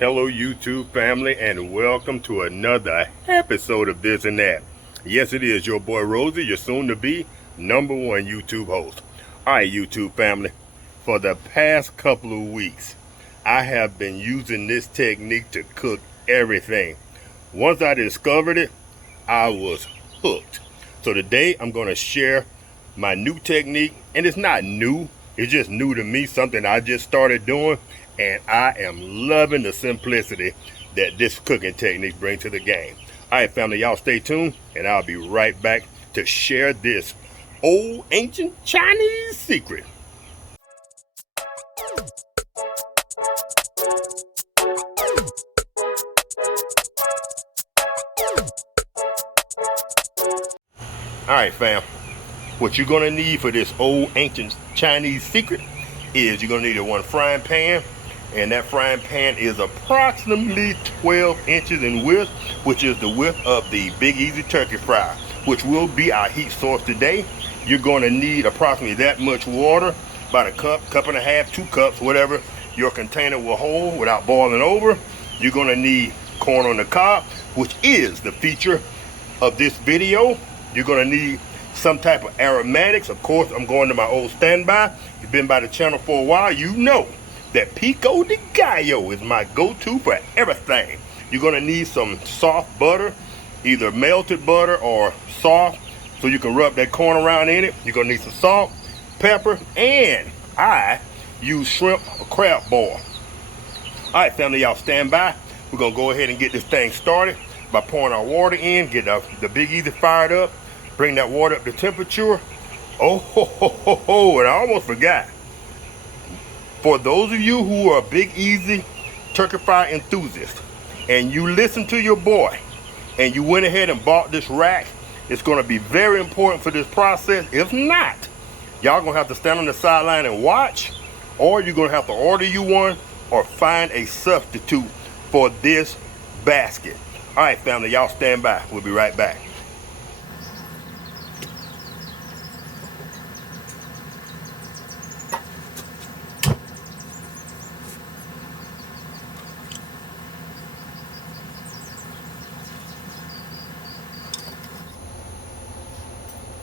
Hello YouTube family, and welcome to another episode of This and That. Yes, it is your boy Rosie, your soon to be #1 YouTube host. Alright YouTube family, for the past couple of weeks I have been using this technique to cook everything. Once I discovered it, I was hooked. So today I'm going to share my new technique, and it's not new, it's just new to me, something I just started doing, and I am loving the simplicity that this cooking technique brings to the game. Alright family, y'all stay tuned, and I'll be right back to share this old ancient Chinese secret. Alright fam, what you're gonna need for this old ancient Chinese secret is you're gonna need one frying pan, and that frying pan is approximately 12 inches in width, which is the width of the Big Easy turkey fryer, which will be our heat source today. You're gonna need approximately that much water, about a cup and a half, 2 cups, whatever your container will hold without boiling over. You're gonna need corn on the cob, which is the feature of this video. You're gonna need some type of aromatics. Of course, I'm going to my old standby. If you've been by the channel for a while, you know that pico de gallo is my go-to for everything. You're gonna need some soft butter, either melted butter or soft, so you can rub that corn around in it. You're gonna need some salt, pepper, and I use shrimp or crab boil. All right, family, y'all stand by. We're gonna go ahead and get this thing started by pouring our water in, get the Big Easy fired up, bring that water up to temperature. Oh, ho, ho, ho, ho, and I almost forgot. For those of you who are Big Easy turkey fry enthusiasts, and you listen to your boy, and you went ahead and bought this rack, it's gonna be very important for this process. If not, y'all gonna have to stand on the sideline and watch, or you're gonna have to order you one, or find a substitute for this basket. All right, family, y'all stand by. We'll be right back.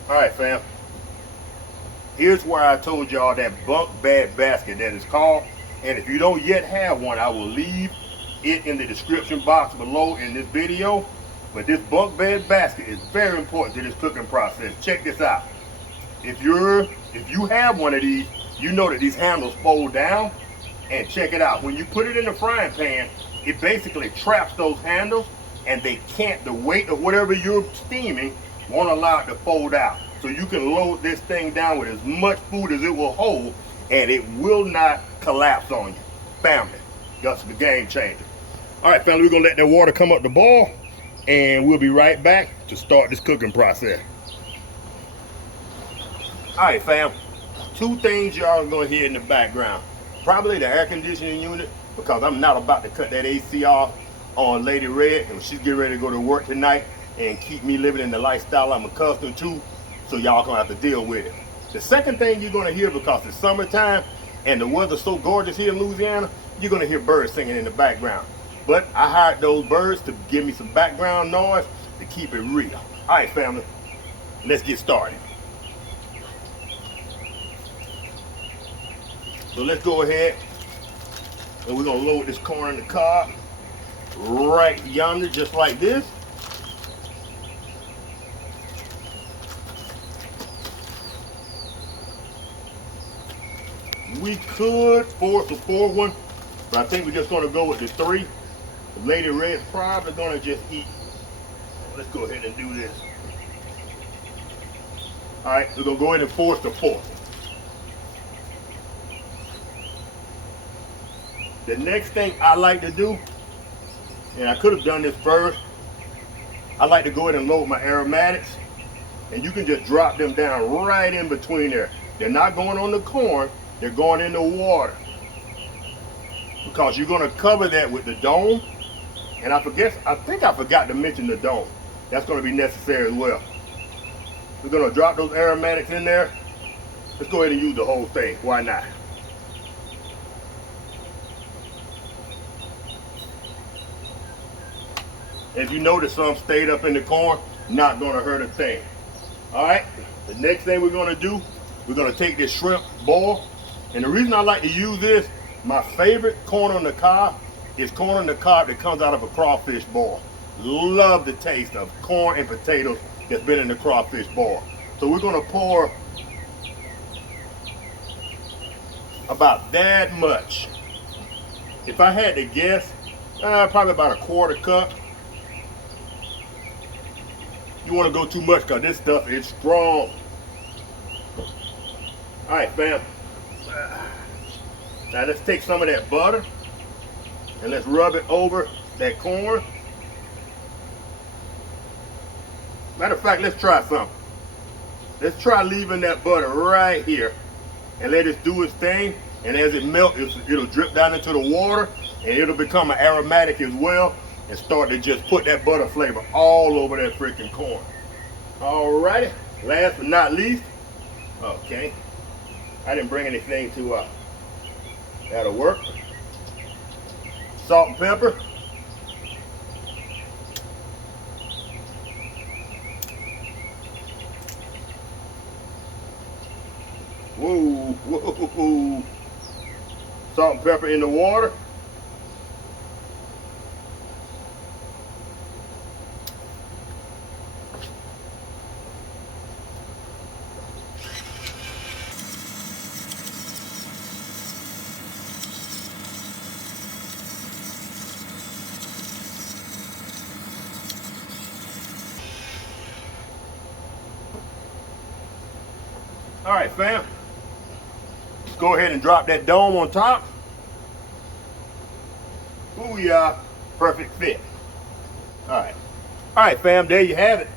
All right, fam. Here's where I told y'all that bunk bed basket that is called. And if you don't yet have one, I will leave it in the description box below in this video. But this bunk bed basket is very important to this cooking process. Check this out. If you have one of these, you know that these handles fold down. And check it out. When you put it in the frying pan, it basically traps those handles, and they can't, the weight of whatever you're steaming won't allow it to fold out. So you can load this thing down with as much food as it will hold, and it will not collapse on you. Family, that's the game changer. All right, family, we're gonna let that water come up to boil, and we'll be right back to start this cooking process. All right, fam, 2 things y'all are gonna hear in the background. Probably the air conditioning unit, because I'm not about to cut that AC off on Lady Red, and she's getting ready to go to work tonight and keep me living in the lifestyle I'm accustomed to, so y'all gonna have to deal with it. The second thing you're gonna hear, because it's summertime and the weather's so gorgeous here in Louisiana, you're gonna hear birds singing in the background. But I hired those birds to give me some background noise to keep it real. All right, family, let's get started. So let's go ahead, and we're gonna load this corn in the cob right yonder, just like this. We could force a 4-1, but I think we're just gonna go with the 3. The Lady Red's probably gonna just eat. Let's go ahead and do this. All right, we're gonna go ahead and force the 4. The next thing I like to do, and I could have done this first, I like to go ahead and load my aromatics, and you can just drop them down right in between there. They're not going on the corn, they're going in the water, because you're going to cover that with the dome. And I think I forgot to mention the dome. That's going to be necessary as well. We're going to drop those aromatics in there. Let's go ahead and use the whole thing. Why not? As you notice, some stayed up in the corn, not gonna hurt a thing. All right, the next thing we're gonna do, we're gonna take this shrimp boil. And the reason I like to use this, my favorite corn on the cob is corn on the cob that comes out of a crawfish boil. Love the taste of corn and potatoes that's been in the crawfish boil. So we're gonna pour about that much. If I had to guess, probably about a quarter cup. You want to go too much because this stuff is strong. All right, fam. Now let's take some of that butter and let's rub it over that corn. Matter of fact, let's try something. Let's try leaving that butter right here and let it do its thing. And as it melts, it'll drip down into the water and it'll become an aromatic as well and start to just put that butter flavor all over that freaking corn. Alrighty, last but not least, okay, I didn't bring anything to, that'll work. Salt and pepper. Whoa, whoa, whoa. Salt and pepper in the water. All right, fam. Let's go ahead and drop that dome on top. Booyah, perfect fit. All right, fam, there you have it.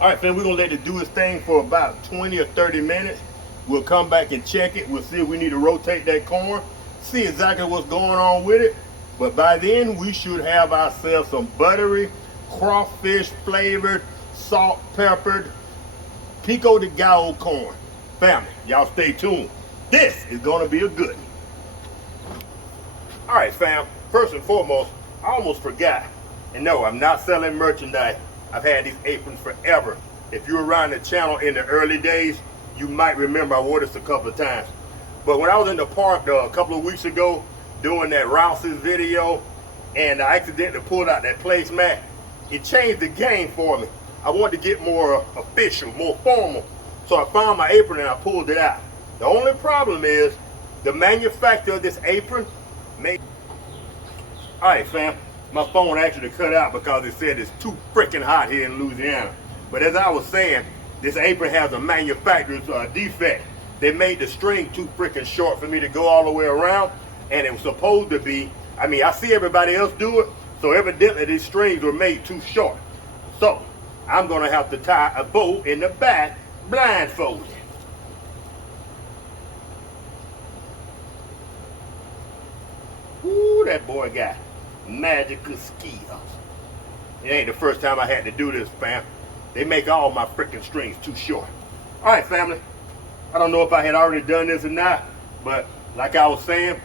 All right, fam, we're gonna let it do its thing for about 20 or 30 minutes. We'll come back and check it. We'll see if we need to rotate that corn, see exactly what's going on with it. But by then, we should have ourselves some buttery, crawfish flavored, salt peppered, pico de gallo corn. Family, y'all stay tuned. This is gonna be a good one. All right, fam, first and foremost, I almost forgot. And no, I'm not selling merchandise. I've had these aprons forever. If you were around the channel in the early days, you might remember I wore this a couple of times. But when I was in the park a couple of weeks ago doing that Rouse's video and I accidentally pulled out that placemat, it changed the game for me. I wanted to get more official, more formal. So I found my apron and I pulled it out. The only problem is the manufacturer of this apron made... All right, fam, my phone actually cut out because it said it's too freaking hot here in Louisiana. But as I was saying, this apron has a manufacturer's defect. They made the string too freaking short for me to go all the way around, and it was supposed to be, I mean, I see everybody else do it, so evidently these strings were made too short. So I'm gonna have to tie a bow in the back blindfolded. Ooh, that boy got magical skills. It ain't the first time I had to do this, fam. They make all my freaking strings too short. All right, family. I don't know if I had already done this or not, but like I was saying,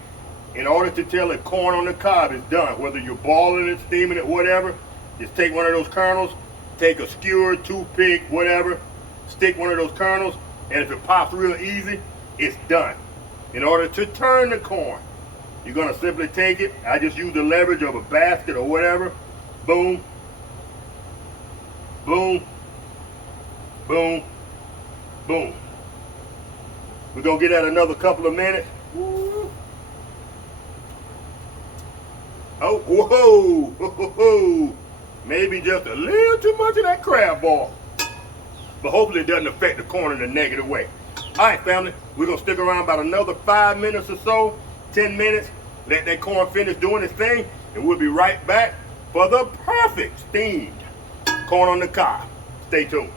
in order to tell if corn on the cob is done, whether you're boiling it, steaming it, whatever, just take one of those kernels, take a skewer, toothpick, whatever, stick one of those kernels, and if it pops real easy, it's done. In order to turn the corn, you're gonna simply take it. I just use the leverage of a basket or whatever. Boom, boom, boom, boom. We're gonna get that another couple of minutes. Woo. Oh, whoa, whoa, maybe just a little too much of that crab ball. But hopefully it doesn't affect the corn in a negative way. All right, family, we're gonna stick around about another 5 minutes or so, 10 minutes, let that corn finish doing its thing, and we'll be right back for the perfect steamed corn on the cob. Stay tuned.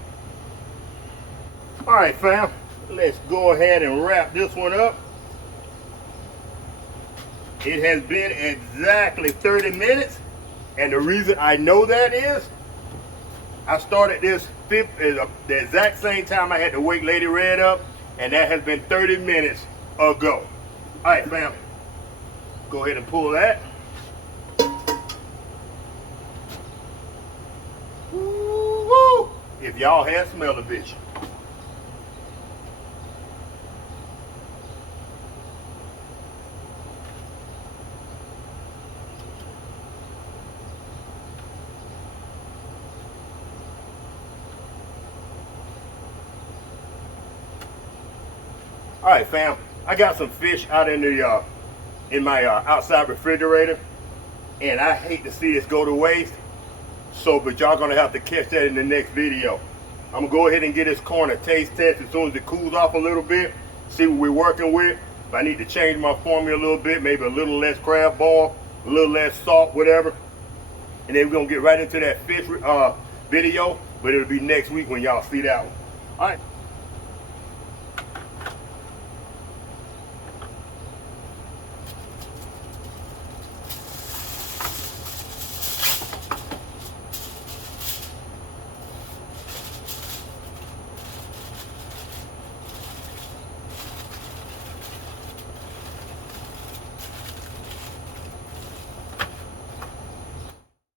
All right, fam, let's go ahead and wrap this one up. It has been exactly 30 minutes, and the reason I know that is I started this the exact same time I had to wake Lady Red up, and that has been 30 minutes ago. All right, fam, go ahead and pull that. if y'all had smell-o-vision. All right, fam. I got some fish out in the in my outside refrigerator, and I hate to see this go to waste. So, but y'all gonna have to catch that in the next video. I'm gonna go ahead and get this corn a taste test as soon as it cools off a little bit. See what we're working with. If I need to change my formula a little bit, maybe a little less crab ball, a little less salt, whatever. And then we're gonna get right into that fish video, but it'll be next week when y'all see that one. All right.